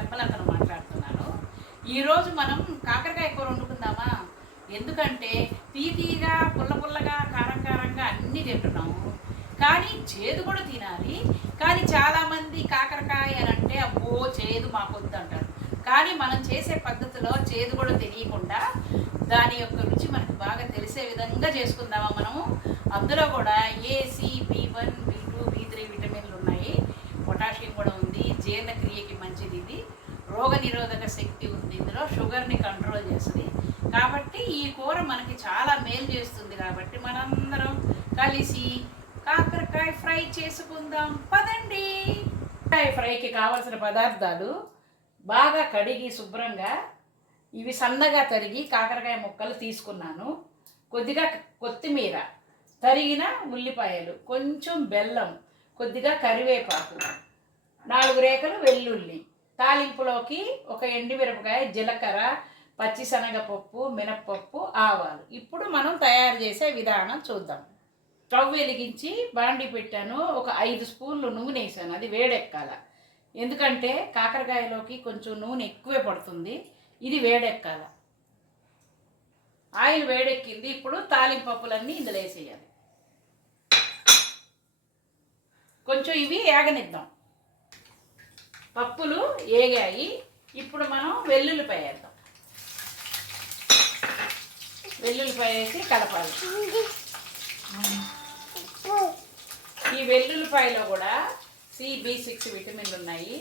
పద్మలతను మాట్లాడుతున్నాను. ఈరోజు మనం కాకరకాయ కూర వండుకుందామా? ఎందుకంటే తీయగా పుల్ల పుల్లగా కారం కారంగా అన్నీ తింటున్నాము, కానీ చేదు కూడా తినాలి. కానీ చాలామంది కాకరకాయ అని అంటే అబ్బో చేదు మాకొద్దు అంటారు. కానీ మనం చేసే పద్ధతిలో చేదు కూడా తెలియకుండా దాని యొక్క రుచి మనకు బాగా తెలిసే విధంగా చేసుకుందామా మనము. అందులో కూడా A, C, B1, B2, B3 విటమిన్లు ఉన్నాయి, పొటాషియం కూడా ఉంది, జీర్ణక్రియకి మంచిది, ఇది రోగనిరోధక శక్తి ఉంది, ఇందులో షుగర్ని కంట్రోల్ చేస్తుంది. కాబట్టి ఈ కూర మనకి చాలా మేలు చేస్తుంది. కాబట్టి మనందరం కలిసి కాకరకాయ ఫ్రై చేసుకుందాం పదండి. కాకరకాయ ఫ్రైకి కావలసిన పదార్థాలు: బాగా కడిగి శుభ్రంగా ఇవి సన్నగా తరిగి కాకరకాయ ముక్కలు తీసుకున్నాను, కొద్దిగా కొత్తిమీర, తరిగిన ఉల్లిపాయలు, కొంచెం బెల్లం, కొద్దిగా కరివేపాకు, 4 రేఖలు వెల్లుల్లి, తాలింపులోకి ఒక ఎండుమిరపకాయ, జీలకర్ర, పచ్చిశనగపప్పు, మినప్పప్పు, ఆవాలు. ఇప్పుడు మనం తయారు చేసే విధానం చూద్దాం. స్టవ్ వెలిగించి బాండి పెట్టాను, ఒక 5 స్పూన్లు నూనె వేసాను, అది వేడెక్కాల. ఎందుకంటే కాకరకాయలోకి కొంచెం నూనె ఎక్కువే పడుతుంది, ఇది వేడెక్కాల. ఆయిల్ వేడెక్కింది, ఇప్పుడు తాలింపప్పులన్నీ ఇందులో వేసేయాలి. కొంచెం ఇవి ఏగనిద్దాం. పప్పులు ఏగాయి, ఇప్పుడు మనం వెల్లుల్లిపాయ వేద్దాం. వెల్లుల్లిపాయ వేసి కలపాలి. ఈ వెల్లుల్లిపాయలో కూడా C, B6 విటమిన్లు ఉన్నాయి.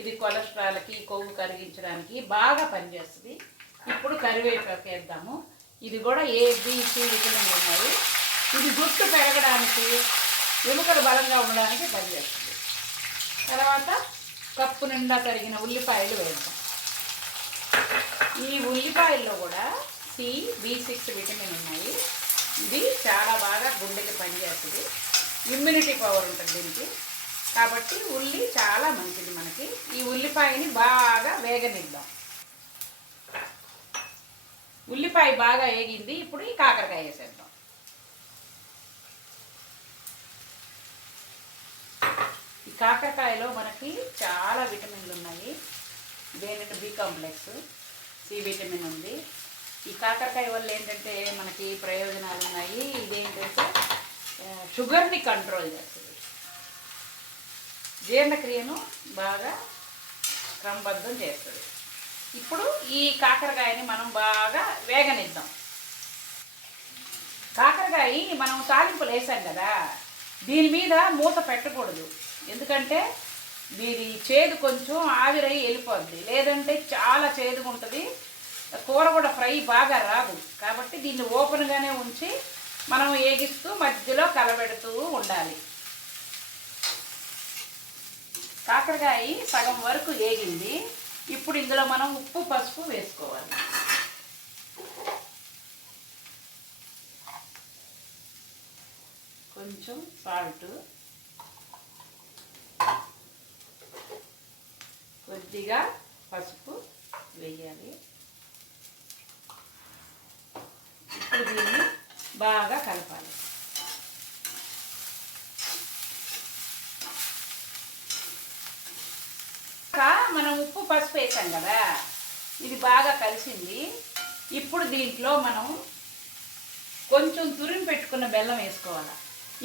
ఇది కొలెస్ట్రాల్కి, కొవ్వు కరిగించడానికి బాగా పనిచేస్తుంది. ఇప్పుడు కరివేపాకు వేద్దాము. ఇది కూడా A, B, C విటమిన్లు ఉన్నాయి. ఇది జుట్టు పెరగడానికి, ఎముకలు బలంగా ఉండడానికి పనిచేస్తుంది. తర్వాత కప్పు నిండా తరిగిన ఉల్లిపాయలు వేద్దాం. ఈ ఉల్లిపాయల్లో కూడా C, B6 విటమిన్ ఉన్నాయి. ఇది చాలా బాగా గుండెకి పనిచేస్తుంది, ఇమ్యూనిటీ పవర్ ఉంటుంది దీనికి. కాబట్టి ఉల్లి చాలా మంచిది మనకి. ఈ ఉల్లిపాయని బాగా వేగనిద్దాం. ఉల్లిపాయ బాగా వేగింది, ఇప్పుడు ఈ కాకరకాయ వేసేద్దాం. ఈ కాకరకాయలో మనకి చాలా విటమిన్లు ఉన్నాయి. దేనింటే B కాంప్లెక్స్, C విటమిన్ ఉంది. ఈ కాకరకాయ వల్ల ఏంటంటే మనకి ప్రయోజనాలు ఉన్నాయి. ఇదేంటంటే షుగర్ని కంట్రోల్ చేస్తుంది, జీర్ణక్రియను బాగా క్రమబద్ధం చేస్తుంది. ఇప్పుడు ఈ కాకరకాయని మనం బాగా వేగనిద్దాం. కాకరకాయ మనం తాలింపులు వేసాం కదా, దీని మీద మూత పెట్టకూడదు. ఎందుకంటే దీని చేదు కొంచెం ఆవిరై వెళ్ళిపోద్ది, లేదంటే చాలా చేదుగా ఉంటుంది, కూర కూడా ఫ్రై బాగా రాదు. కాబట్టి దీన్ని ఓపెన్గానే ఉంచి మనం వేగిస్తూ మధ్యలో కలబెడుతూ ఉండాలి. కాకరకాయ సగం వరకు వేగింది, ఇప్పుడు ఇందులో మనం ఉప్పు, పసుపు వేసుకోవాలి. కొంచెం సాల్ట్, కొద్దిగా పసుపు వేయాలి. ఇప్పుడు దీన్ని బాగా కలపాలి. మనం ఉప్పు, పసుపు వేసాం కదా, ఇది బాగా కలిసింది. ఇప్పుడు దీంట్లో మనం కొంచెం తురిమి పెట్టుకున్న బెల్లం వేసుకోవాలి.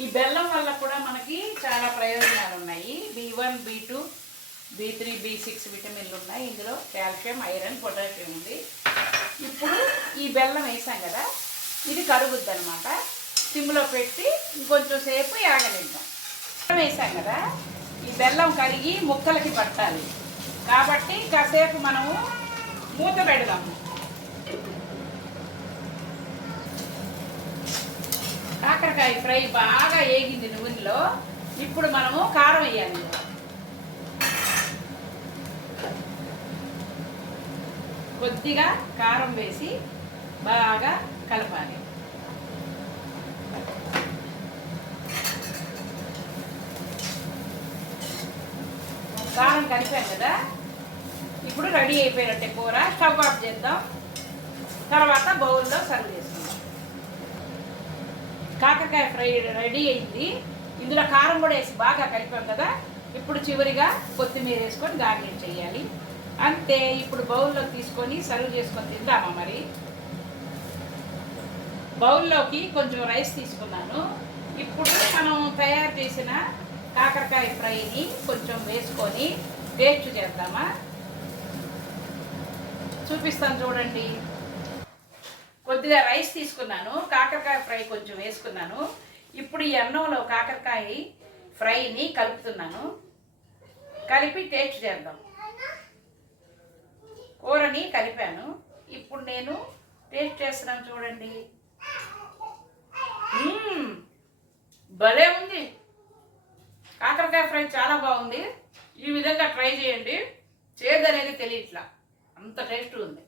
ఈ బెల్లం వల్ల కూడా మనకి చాలా ప్రయోజనాలు ఉన్నాయి. B1, B2, B3, B6 విటమిన్లు ఉన్నాయి. ఇందులో కాల్షియం, ఐరన్, పొటాషియం ఉంది. ఇప్పుడు ఈ బెల్లం వేసాం కదా, ఇది కరుగుద్ది అనమాట. సిమ్లో పెట్టి ఇంకొంచెం సేపు యాగనిద్దాం. బెల్లం వేసాం కదా, ఈ బెల్లం కరిగి ముక్కలకి పట్టాలి. కాబట్టి కాసేపు మనము మూత పెడదాము. కాకరకాయ ఫ్రై బాగా వేగింది నూనెలో. ఇప్పుడు మనము కారం వేయాలి. కొద్దిగా కారం వేసి బాగా కలపాలి. కారం కలిపాం కదా, ఇప్పుడు రెడీ అయిపోయినట్టే కూర. స్టవ్ ఆఫ్ చేద్దాం, తర్వాత బౌల్లో సర్వ్ చేసుకుందాం. కాకరకాయ ఫ్రై రెడీ అయింది. ఇందులో కారం కూడా వేసి బాగా కలిపాం కదా. ఇప్పుడు చివరిగా కొత్తిమీర వేసుకొని గార్నిష్ చేయాలి. అంతే. ఇప్పుడు బౌల్లో తీసుకొని సర్వ్ చేసుకొని తిందామా మరి? బౌల్లోకి కొంచెం రైస్ తీసుకున్నాను. ఇప్పుడు మనం తయారు చేసిన కాకరకాయ ఫ్రైని కొంచెం వేసుకొని టేస్ట్ చేద్దామా? చూపిస్తాను చూడండి. కొద్దిగా రైస్ తీసుకున్నాను, కాకరకాయ ఫ్రై కొంచెం వేసుకున్నాను. ఇప్పుడు ఈ అన్నంలో కాకరకాయ ఫ్రైని కలుపుతున్నాను. కలిపి టేస్ట్ చేద్దాం. కూరని కలిపాను. ఇప్పుడు నేను టేస్ట్ చేస్తున్నాను చూడండి. భలే ఉంది. కాకరకాయ ఫ్రై చాలా బాగుంది. ఈ విధంగా ట్రై చేయండి. చేదు అనేది తెలియట్లా, అంత టేస్ట్ ఉంది.